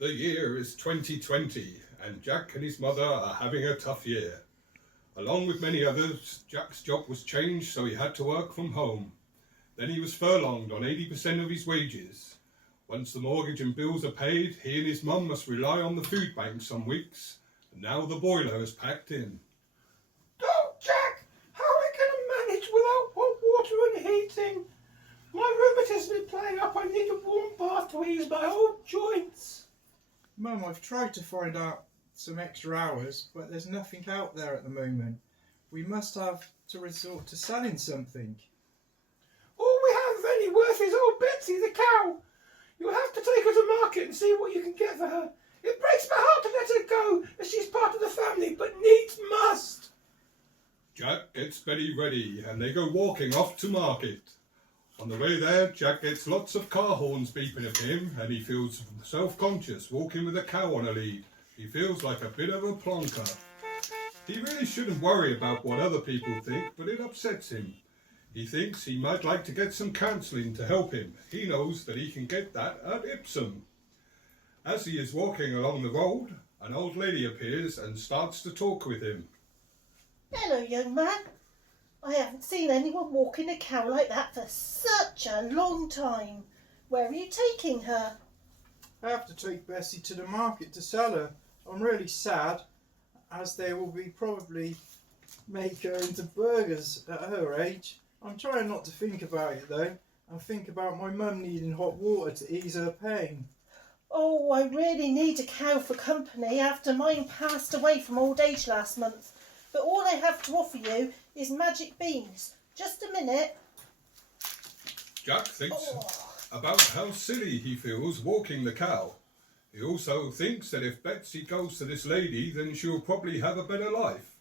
The year is 2020 and Jack and his mother are having a tough year. Along with many others, Jack's job was changed so he had to work from home. Then he was furlonged on 80% of his wages. Once the mortgage and bills are paid, he and his mum must rely on the food bank some weeks, and now the boiler is packed in. Oh, Jack, how are we going to manage without hot water and heating? My rheumatism is playing up. I need a warm bath to ease my old joints. Mum, I've tried to find out some extra hours, but there's nothing out there at the moment. We must have to resort to selling something. All we have of any worth is old Betsy the cow. You'll have to take her to market and see what you can get for her. It breaks my heart to let her go, as she's part of the family, but needs must. Jack gets Betty ready and they go walking off to market. On the way there, Jack gets lots of car horns beeping at him and he feels self-conscious walking with a cow on a lead. He feels like a bit of a plonker. He really shouldn't worry about what other people think, but it upsets him. He thinks he might like to get some counselling to help him. He knows that he can get that at Ipsum. As he is walking along the road, an old lady appears and starts to talk with him. Hello, young man. I haven't seen anyone walking a cow like that for such a long time. Where are you taking her? I have to take Bessie to the market to sell her. I'm really sad, as they will be probably make her into burgers at her age. I'm trying not to think about it though, and think about my mum needing hot water to ease her pain. Oh, I really need a cow for company after mine passed away from old age last month. But all I have to offer you is magic beans. Just a minute. Jack thinks about how silly he feels walking the cow. He also thinks that if Betsy goes to this lady, then she'll probably have a better life.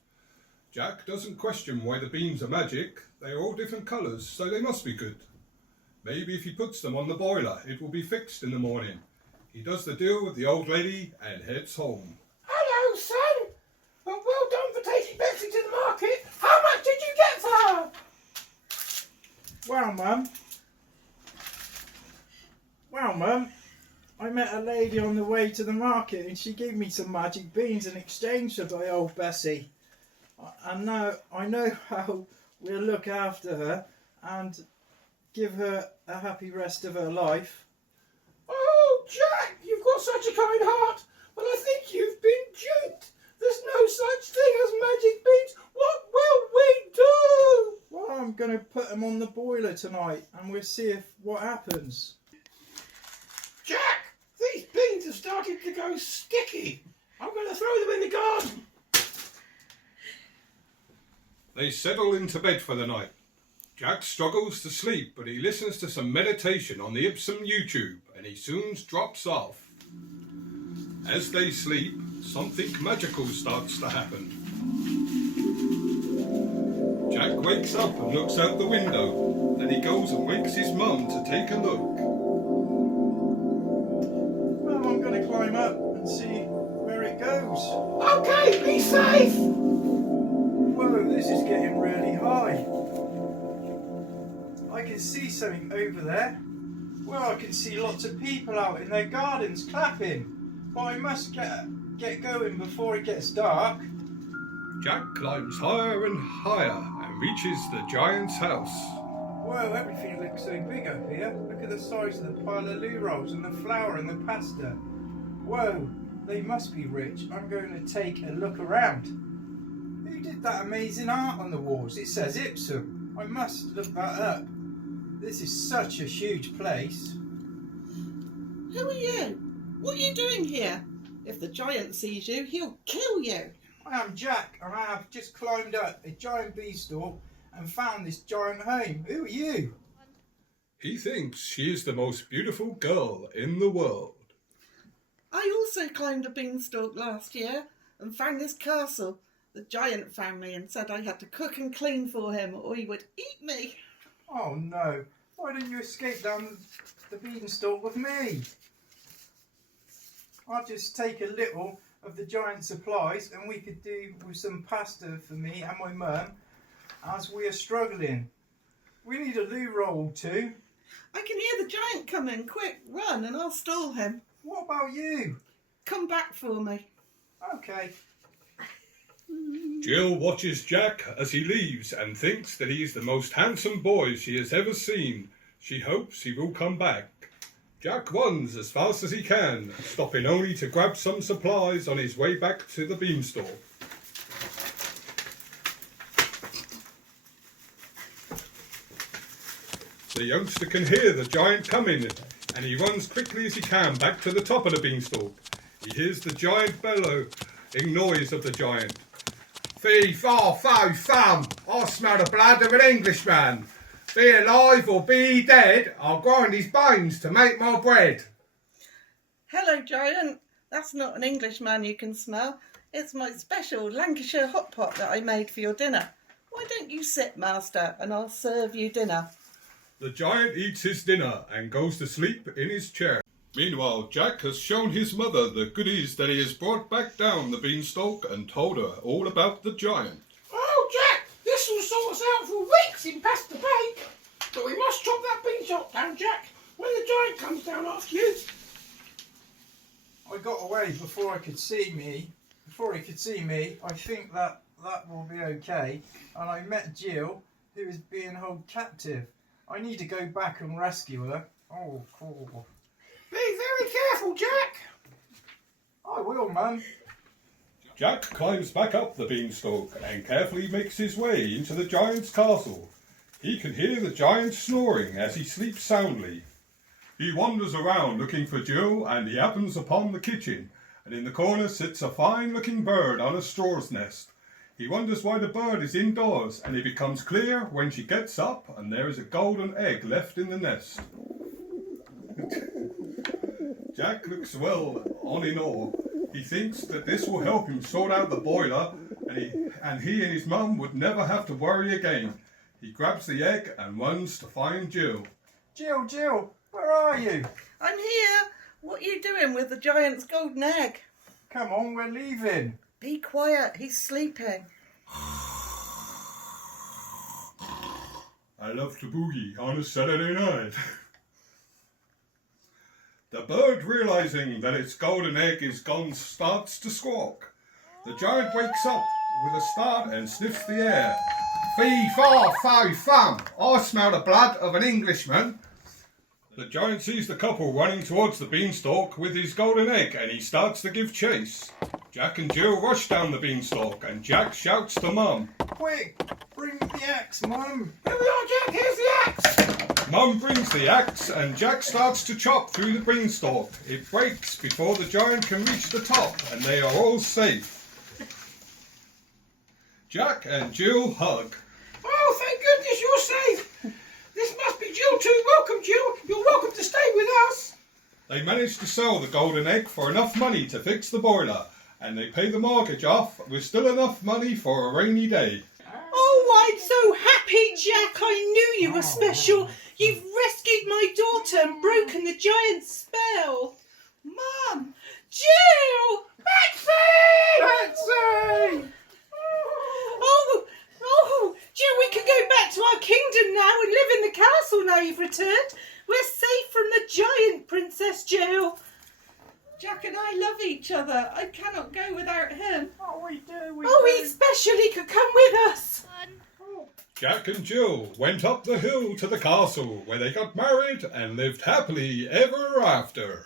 Jack doesn't question why the beans are magic. They are all different colours, so they must be good. Maybe if he puts them on the boiler, it will be fixed in the morning. He does the deal with the old lady and heads home. Hello, son. Well done for taking Betsy to the market. How much did you get for her? Wow, Mum, I met a lady on the way to the market and she gave me some magic beans in exchange for my old Bessie. And now I know how we'll look after her and give her a happy rest of her life. Oh, Jack, you've got such a kind heart, but I think you've been duped. There's no such thing as magic beans. What will we do? Well, I'm going to put them on the boiler tonight and we'll see what happens. Jack, these beans have started to go sticky. I'm going to throw them in the garden. They settle into bed for the night. Jack struggles to sleep, but he listens to some meditation on the Ipsum YouTube and he soon drops off. As they sleep, something magical starts to happen. Jack wakes up and looks out the window. Then he goes and wakes his mum to take a look. Well, I'm going to climb up and see where it goes. Okay, be safe. Whoa, this is getting really high. I can see something over there. Well, I can see lots of people out in their gardens clapping. But I must get going before it gets dark. Jack climbs higher and higher and reaches the giant's house. Whoa, everything looks so big up here. Look at the size of the pile of loo rolls and the flour and the pasta. Whoa, they must be rich. I'm going to take a look around. Who did that amazing art on the walls? It says Ipsum. I must look that up. This is such a huge place. Who are you? What are you doing here? If the giant sees you, he'll kill you. I am Jack and I have just climbed up a giant beanstalk and found this giant home. Who are you? He thinks she is the most beautiful girl in the world. I also climbed a beanstalk last year and found this castle. The giant found me and said I had to cook and clean for him or he would eat me. Oh no, why didn't you escape down the beanstalk with me? I'll just take a little of the giant supplies and we could do with some pasta for me and my mum as we are struggling. We need a loo roll too. I can hear the giant coming. Quick, run and I'll stall him. What about you? Come back for me. Okay. Jill watches Jack as he leaves and thinks that he is the most handsome boy she has ever seen. She hopes he will come back. Jack runs as fast as he can, stopping only to grab some supplies on his way back to the beanstalk. The youngster can hear the giant coming, and he runs quickly as he can back to the top of the beanstalk. He hears the giant bellowing noise of the giant. Fee, far, fo, fum, I smell the blood of an Englishman. Be alive or be he dead, I'll grind his bones to make my bread. Hello, giant. That's not an Englishman you can smell. It's my special Lancashire hot pot that I made for your dinner. Why don't you sit, master, and I'll serve you dinner. The giant eats his dinner and goes to sleep in his chair. Meanwhile, Jack has shown his mother the goodies that he has brought back down the beanstalk and told her all about the giant. Oh, Jack, this will sort us out for weeks in pasta bake. But we must chop that beanstalk down, Jack, when the giant comes down after you. I got away before he could see me. I think that will be okay. And I met Jill, who is being held captive. I need to go back and rescue her. Oh, cool. Be very careful, Jack. I will, Mum. Jack climbs back up the beanstalk and carefully makes his way into the giant's castle. He can hear the giant snoring as he sleeps soundly. He wanders around looking for Jill, and he happens upon the kitchen, and in the corner sits a fine-looking bird on a straw's nest. He wonders why the bird is indoors, and it becomes clear when she gets up and there is a golden egg left in the nest. Jack looks well on in awe. He thinks that this will help him sort out the boiler, and he and his mum would never have to worry again. He grabs the egg and runs to find Jill. Jill, where are you? I'm here. What are you doing with the giant's golden egg? Come on, we're leaving. Be quiet. He's sleeping. I love to boogie on a Saturday night. The bird, realizing that its golden egg is gone, starts to squawk. The giant wakes up with a start and sniffs the air. Fee, far, fo, fum, I smell the blood of an Englishman. The giant sees the couple running towards the beanstalk with his golden egg, and he starts to give chase. Jack and Jill rush down the beanstalk, and Jack shouts to Mum. Quick, bring the axe, Mum. Here we are, Jack. Here's the axe. Mum brings the axe, and Jack starts to chop through the beanstalk. It breaks before the giant can reach the top, and they are all safe. Jack and Jill hug. Oh, thank goodness you're safe. This must be Jill too. Welcome, Jill. You're welcome to stay with us. They manage to sell the golden egg for enough money to fix the boiler, and they pay the mortgage off with still enough money for a rainy day. Oh, I'm so happy, Jack. I knew you were special. You've rescued my daughter and broken the giant's spell. Mum! Jill! Betsy! Oh, Jill, we can go back to our kingdom now and live in the castle now you've returned. We're safe from the giant, Princess Jill. Jack and I love each other. I cannot go without him. Oh, we do. He especially could come with us. Jack and Jill went up the hill to the castle, where they got married and lived happily ever after.